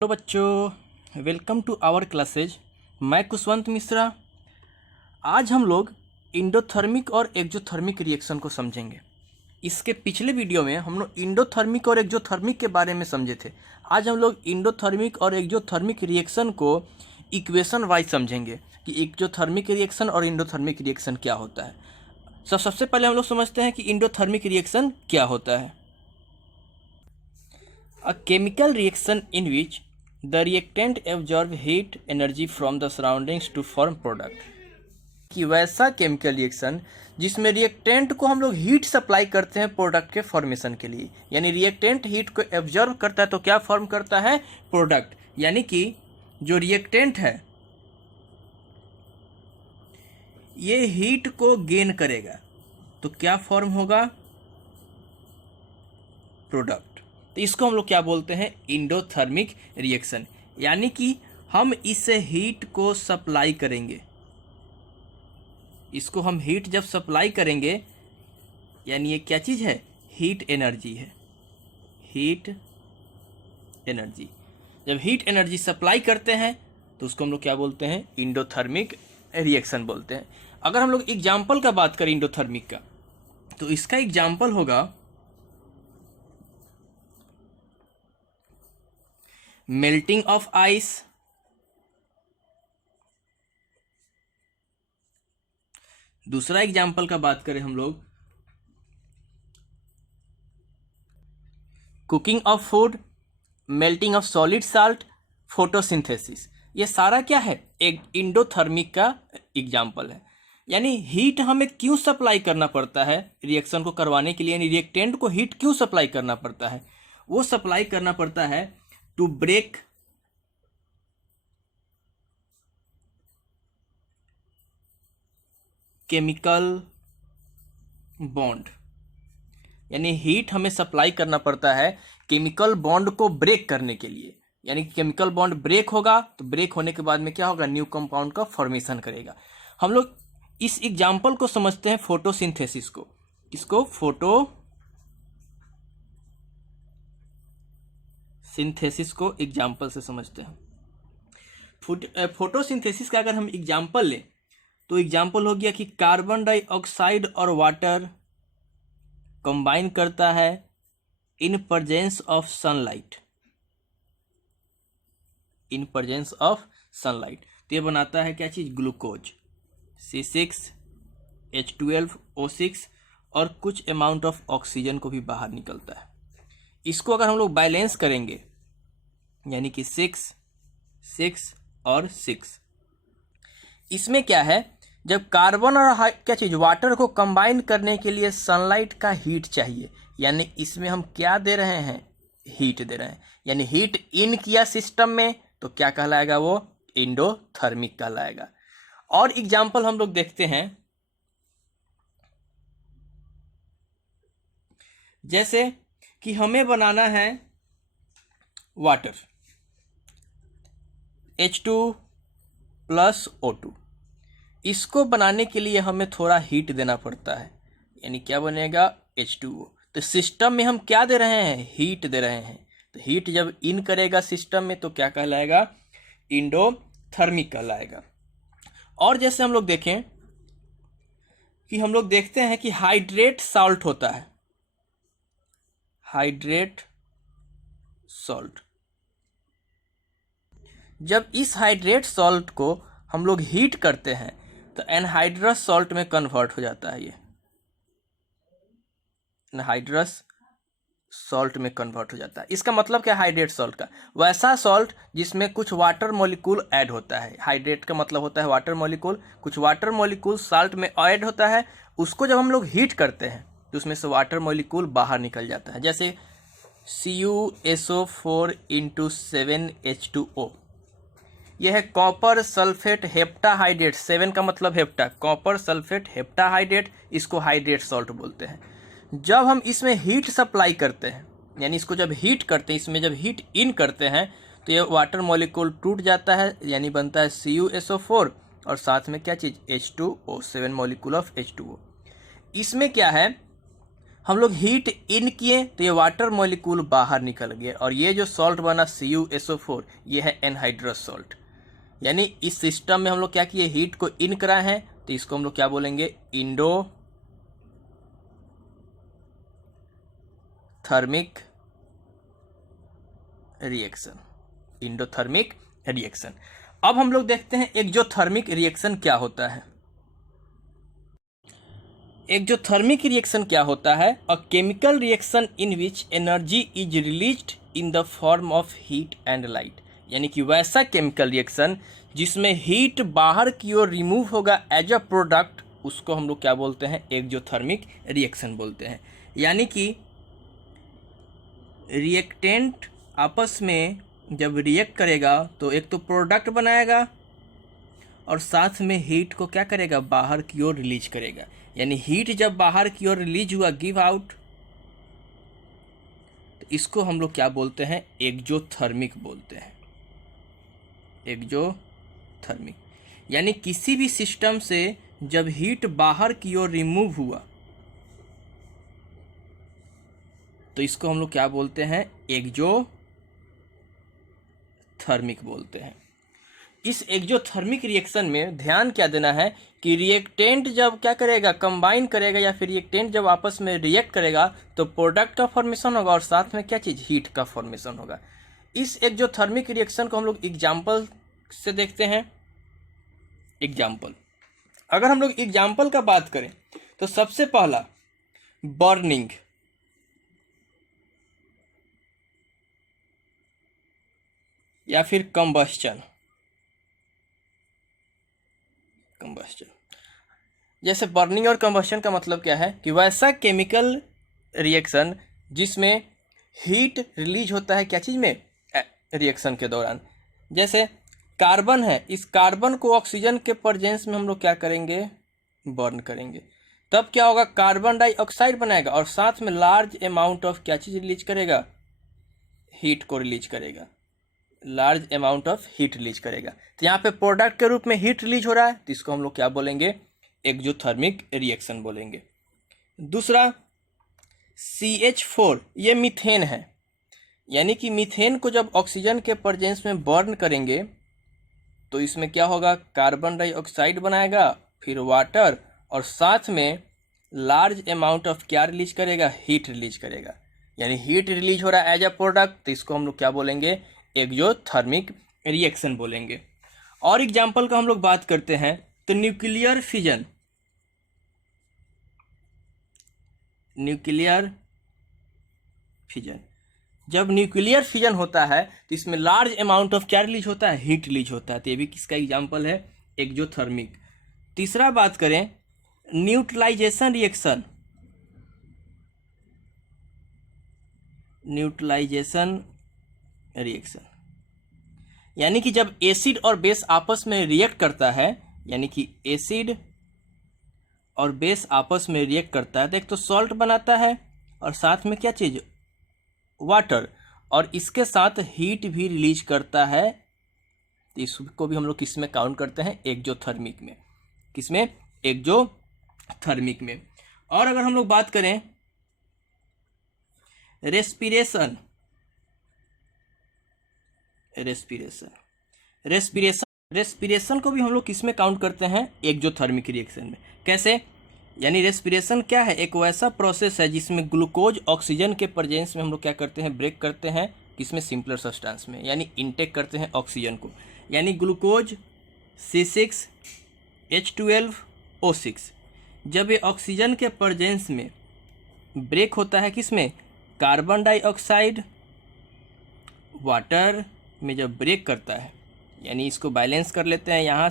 Hello बच्चों, welcome to our classes. मैं कुशवंत मिश्रा। आज हम लोग इंडोथर्मिक और एक्जोथर्मिक रिएक्शन को समझेंगे। इसके पिछले वीडियो में हम लोग इंडोथर्मिक और एक्जोथर्मिक के बारे में समझे थे। आज हम लोग इंडोथर्मिक और एक्जोथर्मिक रिएक्शन को इक्वेशन वाइज समझेंगे कि एक्जोथर्मिक रिएक्शन और इंडोथर्मिक रिएक्शन क्या होता है। सबसे पहले हम लोग समझते हैं कि इंडोथर्मिक रिएक्शन क्या होता है। A chemical reaction in which the reactant absorb heat energy from the surroundings to form product। कि वैसा केमिकल रिएक्शन जिसमें रिएक्टेंट को हम लोग हीट सप्लाई करते हैं प्रोडक्ट के फॉर्मेशन के लिए, यानी रिएक्टेंट हीट को एब्जॉर्ब करता है तो क्या फॉर्म करता है? प्रोडक्ट। यानी कि जो रिएक्टेंट है ये हीट को गेन करेगा तो क्या फॉर्म होगा? प्रोडक्ट। तो इसको हम लोग क्या बोलते हैं? Endothermic reaction. यानी कि हम इसे हीट को सप्लाई करेंगे, इसको हम हीट जब सप्लाई करेंगे, यानी ये क्या चीज़ है? हीट एनर्जी है। हीट एनर्जी जब हीट एनर्जी सप्लाई करते हैं तो उसको हम लोग क्या बोलते हैं? इंडोथर्मिक रिएक्शन बोलते हैं। अगर हम लोग एग्जाम्पल का बात करें इंडोथर्मिक का, तो इसका एग्जाम्पल होगा मेल्टिंग ऑफ आइस, दूसरा एग्जाम्पल का बात करें हम लोग cooking of food, melting of solid salt, photosynthesis. ये सारा क्या है? एक इंडोथर्मिक का एग्जाम्पल है। यानी हीट हमें क्यों सप्लाई करना पड़ता है रिएक्शन को करवाने के लिए, यानी रिएक्टेंट को हीट क्यों सप्लाई करना पड़ता है? वो सप्लाई करना पड़ता है टू ब्रेक केमिकल बॉन्ड। यानी हीट हमें सप्लाई करना पड़ता है केमिकल बॉन्ड को ब्रेक करने के लिए। यानी केमिकल बॉन्ड ब्रेक होगा तो ब्रेक होने के बाद में क्या होगा? न्यू कंपाउंड का फॉर्मेशन करेगा। हम लोग इस एग्जाम्पल को समझते हैं फोटोसिंथेसिस को। इसको फोटोसिंथेसिस को एग्जाम्पल से समझते हैं। फोटोसिंथेसिस का अगर हम एग्जाम्पल लें तो एग्जाम्पल हो गया कि कार्बन डाइऑक्साइड और वाटर कंबाइन करता है in presence of sunlight. In presence of sunlight तो ये बनाता है क्या चीज? ग्लूकोज C6H12O6 और कुछ अमाउंट ऑफ ऑक्सीजन को भी बाहर निकलता है। इसको अगर हम लोग बैलेंस करेंगे, यानी कि 6 6 और 6, इसमें क्या है? जब कार्बन और क्या चीज वाटर को कंबाइन करने के लिए सनलाइट का हीट चाहिए, यानी इसमें हम क्या दे रहे हैं? हीट दे रहे हैं। यानी हीट इन किया सिस्टम में तो क्या कहलाएगा? वो इंडोथर्मिक कहलाएगा। और एग्जाम्पल हम लोग देखते हैं, जैसे कि हमें बनाना है वाटर H2+O2। इसको बनाने के लिए हमें थोड़ा हीट देना पड़ता है, यानी क्या बनेगा? H2O। तो सिस्टम में हम क्या दे रहे हैं? हीट दे रहे हैं। तो हीट जब इन करेगा सिस्टम में तो क्या कहलाएगा? इंडोथर्मिक कहलाएगा। और जैसे हम लोग देखें कि हम लोग देखते हैं कि हाइड्रेट सॉल्ट होता है। हाइड्रेट सॉल्ट, जब इस हाइड्रेट सॉल्ट को हम लोग हीट करते हैं तो एनहाइड्रस सॉल्ट में कन्वर्ट हो जाता है। ये एनहाइड्रस सॉल्ट में कन्वर्ट हो जाता है। इसका मतलब क्या? हाइड्रेट सॉल्ट का वैसा सॉल्ट जिसमें कुछ वाटर मॉलिक्यूल ऐड होता है। हाइड्रेट का मतलब होता है वाटर मॉलिक्यूल, कुछ वाटर मॉलिक्यूल सॉल्ट में ऐड होता है। उसको जब हम लोग हीट करते हैं तो उसमें से वाटर मॉलिक्यूल बाहर निकल जाता है। जैसे CuSO4 × 7H2O, यह है कॉपर सल्फेट हेप्टाहाइड्रेट। 7 का मतलब हेप्टा, कॉपर सल्फेट हेप्टाहाइड्रेट, इसको हाइड्रेट सॉल्ट बोलते हैं। जब हम इसमें हीट सप्लाई करते हैं, यानी इसको जब हीट करते हैं, इसमें जब हीट इन करते हैं तो ये वाटर मॉलिक्यूल टूट जाता है, यानी बनता है CuSO4 और साथ में क्या चीज़? H2O, 7 molecule of H2O। इसमें क्या है? हम लोग हीट इन किए तो ये वाटर मॉलिक्यूल बाहर निकल गए और ये जो सॉल्ट बना CuSO4 ये है एनहाइड्रस सॉल्ट। यानी इस सिस्टम में हम लोग क्या किए, हीट को इन कराए हैं, तो इसको हम लोग क्या बोलेंगे, इंडोथर्मिक रिएक्शन। Endothermic reaction. अब हम लोग देखते हैं एक्जोथर्मिक रिएक्शन क्या होता है। एक्जोथर्मिक रिएक्शन क्या होता है, a chemical reaction in which energy is released in the form of heat and light. यानी कि वैसा केमिकल रिएक्शन जिसमें हीट बाहर की ओर रिमूव होगा एज अ प्रोडक्ट, उसको हम लोग क्या बोलते हैं, एक्जोथर्मिक रिएक्शन बोलते हैं। यानी कि रिएक्टेंट आपस में जब रिएक्ट करेगा तो एक तो प्रोडक्ट बनाएगा और साथ में हीट को क्या करेगा, बाहर की ओर रिलीज करेगा। यानी हीट जब बाहर की ओर रिलीज हुआ, गिव आउट, तो इसको हम लोग क्या बोलते हैं, एक्जोथर्मिक बोलते हैं। एक्जोथर्मिक यानी किसी भी सिस्टम से जब हीट बाहर की ओर रिमूव हुआ तो इसको हम लोग क्या बोलते हैं, एक्जोथर्मिक बोलते हैं। इस एक्जोथर्मिक रिएक्शन में ध्यान क्या देना है कि रिएक्टेंट जब क्या करेगा, कंबाइन करेगा, या फिर रिएक्टेंट जब आपस में रिएक्ट करेगा तो प्रोडक्ट का फॉर्मेशन होगा और साथ में क्या चीज़, हीट का फॉर्मेशन होगा। इस एक्जोथर्मिक रिएक्शन को हम लोग एग्जाम्पल से देखते हैं। एग्जाम्पल, अगर हम लोग एग्जाम्पल का बात करें तो सबसे पहला बर्निंग। या फिर कंबस्चन। जैसे बर्निंग और कंबस्चन का मतलब क्या है कि वैसा केमिकल रिएक्शन जिसमें हीट रिलीज होता है, क्या चीज़ में, रिएक्शन के दौरान। जैसे कार्बन है, इस कार्बन को ऑक्सीजन के प्रेजेंस में हम लोग क्या करेंगे, बर्न करेंगे। तब क्या होगा, कार्बन डाइऑक्साइड बनाएगा और साथ में लार्ज अमाउंट ऑफ क्या चीज़ रिलीज करेगा, हीट को रिलीज करेगा। Large amount of heat release करेगा। तो यहाँ पे प्रोडक्ट के रूप में हीट रिलीज हो रहा है, तो इसको हम लोग क्या बोलेंगे, एक्जोथर्मिक रिएक्शन बोलेंगे। दूसरा CH4, ये मीथेन है। यानी कि मीथेन को जब ऑक्सीजन के प्रेजेंस में बर्न करेंगे तो इसमें क्या होगा, कार्बन डाइऑक्साइड बनाएगा, फिर वाटर, और साथ में लार्ज अमाउंट ऑफ क्या रिलीज करेगा, हीट रिलीज करेगा। यानी हीट रिलीज हो रहा है एज अ प्रोडक्ट, तो इसको हम लोग क्या बोलेंगे, एक्जोथर्मिक रिएक्शन बोलेंगे। और एग्जाम्पल का हम लोग बात करते हैं तो न्यूक्लियर फिजन। न्यूक्लियर फिजन, जब न्यूक्लियर फिजन होता है तो इसमें लार्ज अमाउंट ऑफ क्या रिलीज होता है, हीट रिलीज होता है। तो ये भी किसका एग्जाम्पल है, एक्जोथर्मिक। तीसरा बात करें न्यूट्रलाइजेशन रिएक्शन। न्यूट्रलाइजेशन रिएक्शन यानी कि जब एसिड और बेस आपस में रिएक्ट करता है, यानी कि एसिड और बेस आपस में रिएक्ट करता है तो एक तो सॉल्ट बनाता है और साथ में क्या चीज़, वाटर, और इसके साथ हीट भी रिलीज करता है। तो इसको भी हम लोग किस में काउंट करते हैं, एक्जोथर्मिक में। किसमें, एक्जोथर्मिक में। और अगर हम लोग बात करें रेस्पिरेशन। रेस्पिरेशन को भी हम लोग किस में काउंट करते हैं, एक्जोथर्मिक रिएक्शन में। कैसे, यानी रेस्पिरेशन क्या है, एक वैसा प्रोसेस है जिसमें ग्लूकोज ऑक्सीजन के प्रेजेंस में हम लोग क्या करते हैं, ब्रेक करते हैं, किसमें, सिंपलर सब्सटेंस में, यानी इनटेक करते हैं ऑक्सीजन को। यानी ग्लूकोज C6H12O6 जब ये ऑक्सीजन के प्रेजेंस में ब्रेक होता है, किसमें, कार्बन डाइऑक्साइड वाटर में जब ब्रेक करता है, यानी इसको बैलेंस कर लेते हैं, यहाँ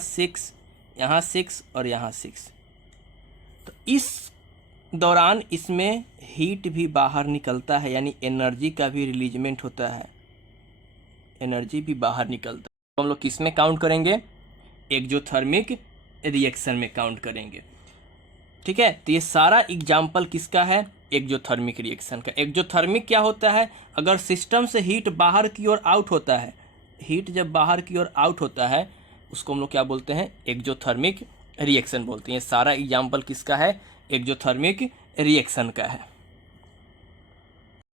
6 और यहाँ 6, तो इस दौरान इसमें हीट भी बाहर निकलता है, यानी एनर्जी का भी रिलीजमेंट होता है, एनर्जी भी बाहर निकलता है। तो हम लोग किस में काउंट करेंगे, एक्जोथर्मिक रिएक्शन में काउंट करेंगे। ठीक है, तो ये सारा एग्जाम्पल किसका है, एक्जोथर्मिक रिएक्शन का। एक्जोथर्मिक क्या होता है, अगर सिस्टम से हीट बाहर की ओर आउट होता है, हीट जब बाहर की ओर आउट होता है उसको हम लोग क्या बोलते हैं, एक्जोथर्मिक रिएक्शन बोलते हैं। सारा एग्जाम्पल किसका है, एक्जोथर्मिक रिएक्शन का है।